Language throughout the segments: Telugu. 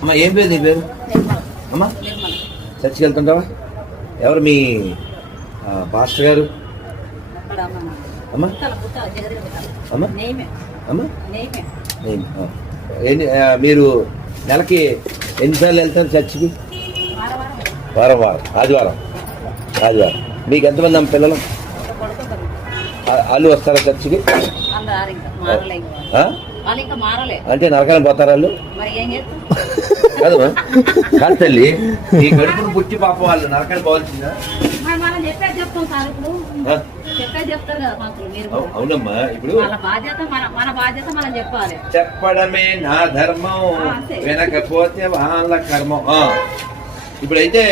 అమ్మా ఏం పేరు నీ పేరు? అమ్మా చర్చికి వెళ్తుంటావా? ఎవరు మీ పాస్టర్ గారు? అమ్మా అమ్మా అమ్మా మీరు నెలకి ఎన్నిసార్లు వెళ్తారు చర్చికి? వారం ఆదివారం. మీకు ఎంతమంది అమ్మ పిల్లలు? వాళ్ళు వస్తారా చర్చికి? అంటే నరకానికి పోతారా వాళ్ళు? కాదు కాదు తల్లి, ఈ గడుపును పుట్టి పాప వాళ్ళు నరకానికి పోవాల్సిందా? అవునమ్మా, ఇప్పుడు చెప్పడమే నా ధర్మం, వినకపోతే వాళ్ళ కర్మం. ఇప్పుడైతే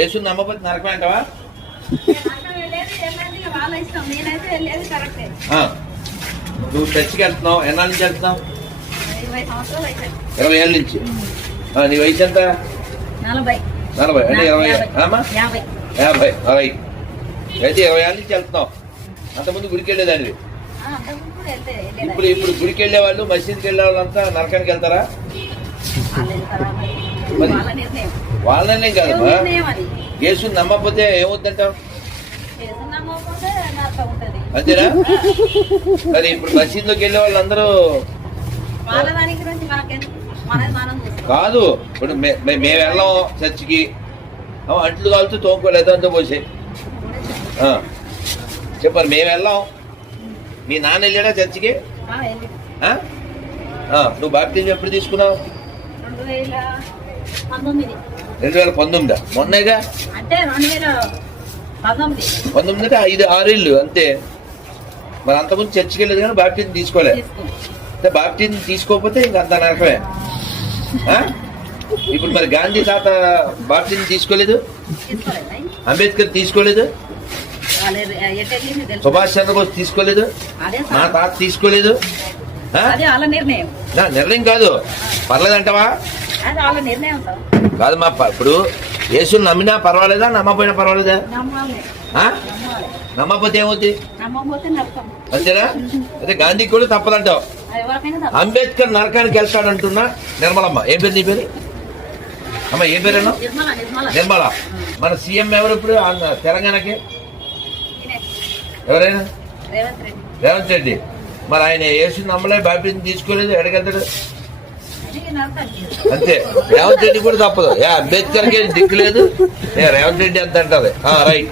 యేసుని నమ్మకపోతే నరకమే అంటావా? నువ్వు చర్చికి వెళ్తున్నావు, ఎన్నాళ్ళ నుంచి వెళ్తున్నావు? 20 ఏళ్ళ నుంచి. నీ వయసు ఎంత? 40 అంటే 50 అయితే 20 ఏళ్ళ నుంచి వెళ్తున్నావు. అంతకుముందు గుడికి వెళ్ళేదాన్ని. ఇప్పుడు గుడికి వెళ్ళే వాళ్ళు, మసీద్కి వెళ్ళే వాళ్ళంతా నరకానికి వెళ్తారా? మరి వాళ్ళనే కాదమ్మా, యేసుని నమ్మకపోతే ఏమవుతుందంటావు? అంతేనా? మరి ఇప్పుడు మసీదులోకి వెళ్ళే వాళ్ళందరూ కాదు. ఇప్పుడు మేము వెళ్ళాం చర్చికి, అంట్లు కాలుతూ తోముకోలేదు అంతా పోసే చెప్పారు. మేము వెళ్ళాం, మీ నాన్న వెళ్ళాడా చర్చికి? నువ్వు బాప్టిజం ఎప్పుడు తీసుకున్నావు? 2019. మొన్నేగా 19 అంటే 5-6 ఏళ్ళు అంతే. మరి అంతకుముందు చర్చికి వెళ్ళేది కానీ బాప్టిజం తీసుకోలే. అంటే బాప్టిజం తీసుకోకపోతే ఇంక అంత నరకమే. ఇప్పుడు మరి గాంధీ తాత బాప్టిజం తీసుకోలేదు, అంబేద్కర్ తీసుకోలేదు, సుభాష్ చంద్రబోస్ తీసుకోలేదు, నా తాత తీసుకోలేదు. నిర్ణయం కాదు, పర్లేదంటావా? కాదమ్మా, ఇప్పుడు యేసుని నమ్మినా పర్వాలేదా, నమ్మపోయినా పర్వాలేదా? నమ్మకపోతే ఏమవుతుంది? అంతేనా? అయితే గాంధీ కూడా తప్పదంటావు. అంబేద్కర్ నరకానికి వెళ్తాడంటున్నా నిర్మలమ్మ. ఏం పేరు నీ పేరు? అమ్మ ఏం పేరేనా? నిర్మల. మన సీఎం ఎవరు ఇప్పుడు తెలంగాణకి? ఎవరైనా? రేవంత్ రెడ్డి. మరి ఆయన యేసుని నమ్మలే, బాప్టిజం తీసుకోలేదు, ఎడగెళ్తాడు అంతే. రేవంత్ రెడ్డి కూడా తప్పదు. అంబేద్కర్కి దిక్కు లేదు, రేవంత్ రెడ్డి అంత అంటారు. రైట్.